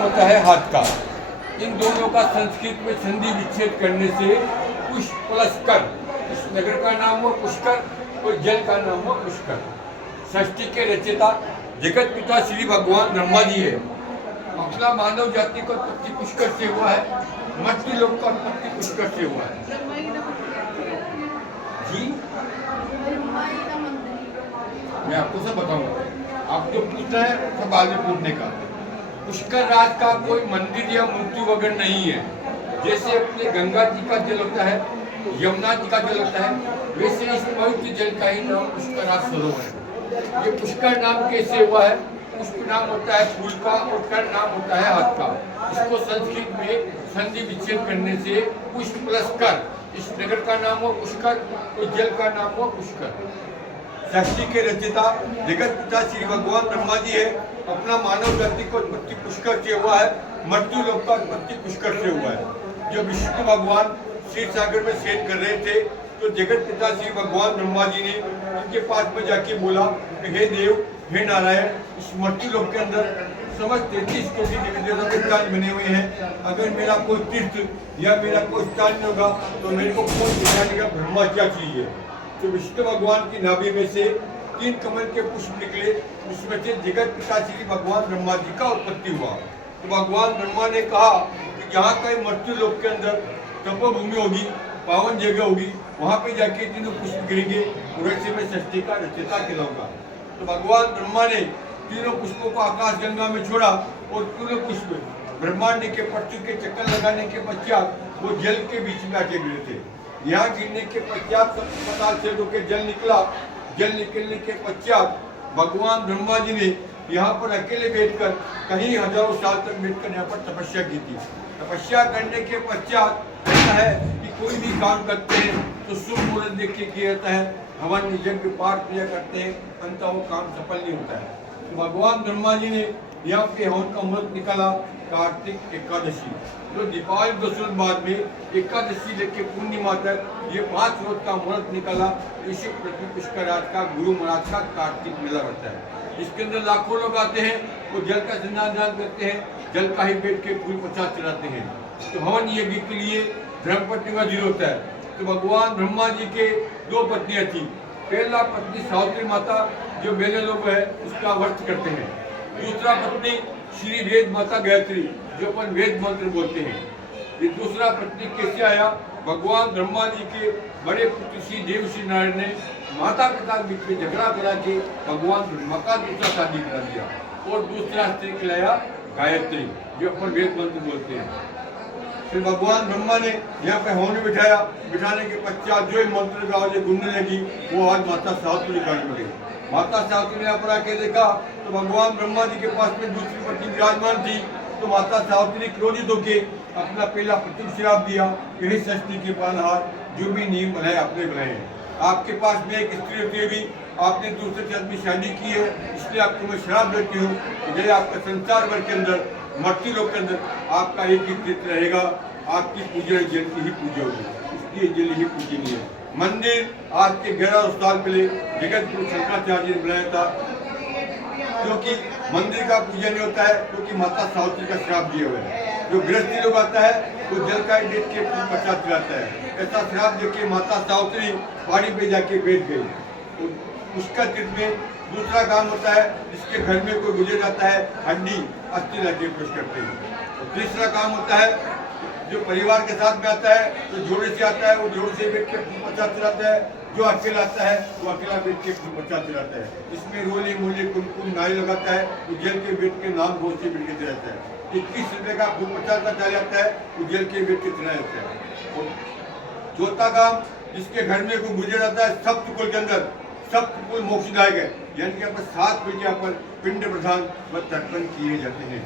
होता है हाथ का। इन दोनों का संस्कृत में संधि विच्छेद करने से पुष्प प्लस कर, इस नगर का नाम हुआ पुष्कर और जल का नाम हुआ पुष्कर। षष्ठी के रचयिता जगत पिता श्री भगवान ब्रह्मा जी है। अपना मानव जाति का उत्पत्ति पुष्कर से हुआ है, मृत्यु लोक का उत्पत्ति पुष्कर से हुआ है। जी मैं आपको सब बताऊंगा, आप जो पूछना है सब बाद में पूछने का। पुष्कर राज का कोई मंदिर या मूर्ति वगैरह नहीं है। जैसे अपने गंगा जी का जल होता है, यमुना जी का जल होता है, वैसे इस पवित्र जल का ही नाम पुष्कर राज सरोवर है। ये पुष्कर नाम कैसे हुआ है? पुष्प नाम होता है फूल का और कर नाम होता है हाथ का। इसको संस्कृत में संधि विच्छेद करने से पुष्प प्लस कर, इस नगर का नाम हुआ पुष्कर और जल का नाम हुआ पुष्कर। षष्ठी के रचयिता जगत पिता श्री भगवान ब्रह्मा जी है। अपना मानव जाति को उत्पत्ति पुष्कर से हुआ है, मृत्यु लोक का उत्पत्ति पुष्कर से हुआ है। जब विष्णु भगवान क्षीर सागर में शयन कर रहे थे तो जगत पिता श्री भगवान ब्रह्मा जी ने उनके पास में जाके बोला कि हे देव, हे नारायण, इस मृत्यु लोक के अंदर समस्त 33 कोटि देवी देवता के स्थान बने हुए हैं। अगर मेरा कोई तीर्थ या मेरा कोई स्थान नहीं होगा तो मेरे को कौन दिखाने का ब्रह्मा क्या चाहिए? तो विष्णु भगवान की नाभि में से 3 कमल के पुष्प निकले, उसमें से जगत पिता श्री भगवान ब्रह्मा जी का उत्पत्ति हुआ। तो भगवान ब्रह्मा ने कहा कि जहाँ कहीं मृत्यु लोक के अंदर तपोभूमि होगी, पावन जगह होगी, वहाँ पे जाके तीनों पुष्प गिरेंगे, वैसे में षष्ठी का रचयिता कहलाऊंगा। तो भगवान ब्रह्मा ने तीनों पुष्पों को आकाश गंगा में छोड़ा और तीनों पुष्प ब्रह्मांड के पृथ्वी के चक्कर लगाने के पश्चात वो जल के बीच में आके गिरे थे। यहाँ गिरने के पश्चात अस्पताल से होकर जल निकला। जल निकलने के पश्चात भगवान ब्रह्मा जी ने यहाँ पर अकेले बैठकर कहीं हजारों साल तक बैठकर यहाँ पर तपस्या की थी। तपस्या करने के पश्चात ऐसा है कि कोई भी काम करते हैं तो शुभ मुहूर्त देख के किया जाता है, हवन यज्ञ पाठ पूजा करते हैं, अंत वो काम सफल नहीं होता है। तो भगवान ब्रह्मा जी ने यहाँ पे हवन का मुहूर्त निकाला कार्तिक एकादशी, जो दीपावली दशरथ बाद में एकादशी लेके पूर्णिमा तक ये 5 रोज का मुहूर्त निकाला। इसी पृथ्वी पुष्कर राज का गुरु महाराज का कार्तिक मेला बढ़ता है। इसके अंदर लाखों लोग आते हैं, वो जल का स्नान करते हैं, जल का ही बैठ के फूल प्रसाद चढ़ाते हैं। तो हवन यज्ञ के लिए धर्मपत्नी का जीरो होता है। तो भगवान ब्रह्मा जी के 2 पत्नियां थी। पहला पत्नी सावित्री माता जो मेले लोग है उसका व्रत करते हैं। दूसरा पत्नी श्री वेद माता गायत्री जो अपन वेद मंत्र बोलते हैं। ये दूसरा पत्नी कैसे आया? भगवान ब्रह्मा जी के बड़े पुत्र श्री देव श्री नारायण ने माता पिता के बीच में झगड़ा करा के भगवान ब्रह्मा का दूसरा शादी करा दिया और दूसरा स्त्री खिलाया गायत्री जो अपन वेद मंत्र बोलते हैं। फिर भगवान ब्रह्मा ने यहाँ पे हवन बिठाया। बिठाने के पश्चात जो मंत्र का आवाज गुनने लगी वो आज माता सावित्री गाने लगी। माता सावित्री ने यहाँ पर आके देखा तो भगवान ब्रह्मा जी के पास में दूसरी पत्नी विराजमान थी। तो माता सावित्री क्रोधित होके अपना पहला पति श्राप दिया, यही षष्ठी के पालनहार जो भी नियम बनाए आपने बनाए। आपके पास में एक स्त्री होती भी आपने दूसरे से आदमी शादी की है, इसलिए आपको मैं श्राप देती हूँ कि आपका संसार भर के अंदर मृत्यु लोक के अंदर आपका एक ही तीर्थ रहेगा, आपकी पूजा जल की ही पूजा होगी, इसलिए जल ही पूजनीय है। मंदिर आज के 1100 साल पहले जगत गुरु शंकराचार्य ने बनाया था, क्योंकि मंदिर का पूजा नहीं होता है क्योंकि माता सावित्री का श्राप दिया हुआ है। जो गृहस्थी लोग आता है वो जल का बैठ के प्रसाद चढ़ाता है। ऐसा श्राप देके माता सावित्री पहाड़ी पे जाके बैठ गई। तो उसका तीर्थ में दूसरा काम होता है जिसके घर में कोई गुजर जाता है हड्डी अस्थि लाके पेश करते हैं। तो तीसरा काम होता है जो परिवार के साथ में आता है तो जोड़े से आता है, वो जोड़े से बैठ के प्रसाद चढ़ाता है। जो अकेला आता है वो अकेला बैठ के प्रसाद चढ़ाता है। इसमें रोले मोले कुमकुम नाई लगाता है, वो जल के बैठ के नाम घोष से बैठ के चढ़ाता है। 21 रुपये का फूल प्रसाद का चला जाता है, वो जल के बैठ के चढ़ा जाता है। और चौथा काम जिसके घर में कोई गुजर जाता है सप्तकुल के अंदर, सप्तकुल मोक्षदायक है, यानी कि यहाँ पर 7 कुल यहाँ पर पिंड प्रधान व तर्पण किए जाते हैं।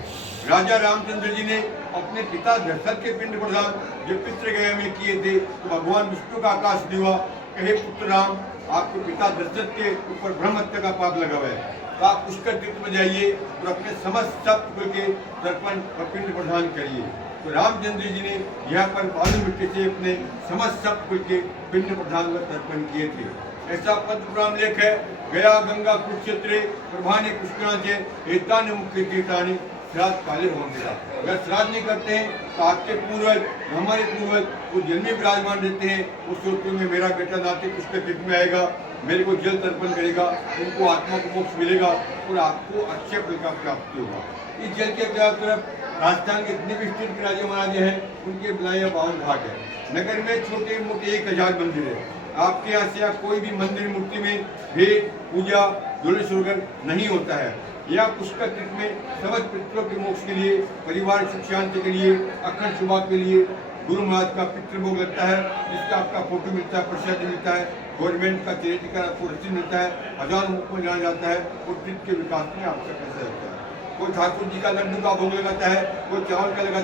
राजा रामचंद्र जी ने अपने पिता दशरथ के पिंड प्रधान जो पितृगया में किए थे तो भगवान विष्णु का आकाश दिवा कहे पुत्र राम आपके पिता दशरथ के ऊपर ब्रह्म हत्या का पाप लगा हुआ है, तो आप पुष्कर तीर्थ में जाइए और अपने समस्त सप्तकुल के तर्पण व पिंड प्रधान करिए। तो रामचंद्र जी ने यहाँ पर बालू मिट्टी से अपने समस्त सप्तकुल के पिंड प्रधान व तर्पण किए थे। ऐसा पद्मपुराण लेख है, गया गंगा कुरुक्षेत्रे प्रभाने पुष्कराचे एतानि मुख्य तीर्थानि श्राद्ध काले भवन देगा। अगर श्राद्ध नहीं करते हैं तो आपके पूर्वज, हमारे पूर्वज वो जल में विराजमान रहते हैं, उस सोचते में मेरा बेटा नाते पुष्कर तीर्थ में आएगा, मेरे को जल तर्पण करेगा, उनको आत्मा को मोक्ष मिलेगा और आपको अच्छे फल का प्राप्ति होगा। इस जल के चारों तरफ राजस्थान के जितने भी स्थित राजे महाराजे हैं उनके बनाए बावन घाट है। नगर में छोटे मोटे 1000 मंदिर है। आपके यहाँ से कोई भी मंदिर मूर्ति में भेद पूजा दुर्लभ नहीं होता है। यह पुष्कर तीर्थ में समस्त पितरों के मोक्ष के लिए, परिवार सुख शांति के लिए, अखंड शुभा के लिए गुरु महाराज का पितृभोग लगता है, जिसका आपका फोटो मिलता है, प्रसाद मिलता है, गवर्नमेंट का चैरिटी का आपको रसीद मिलता है, 1000 रूप में जाना जाता है और तीर्थ के विकास में आपका पैसा लगता है। कोई ठाकुर जी का लड्डू का भोग लगाता है, कोई चावल का लगाता है।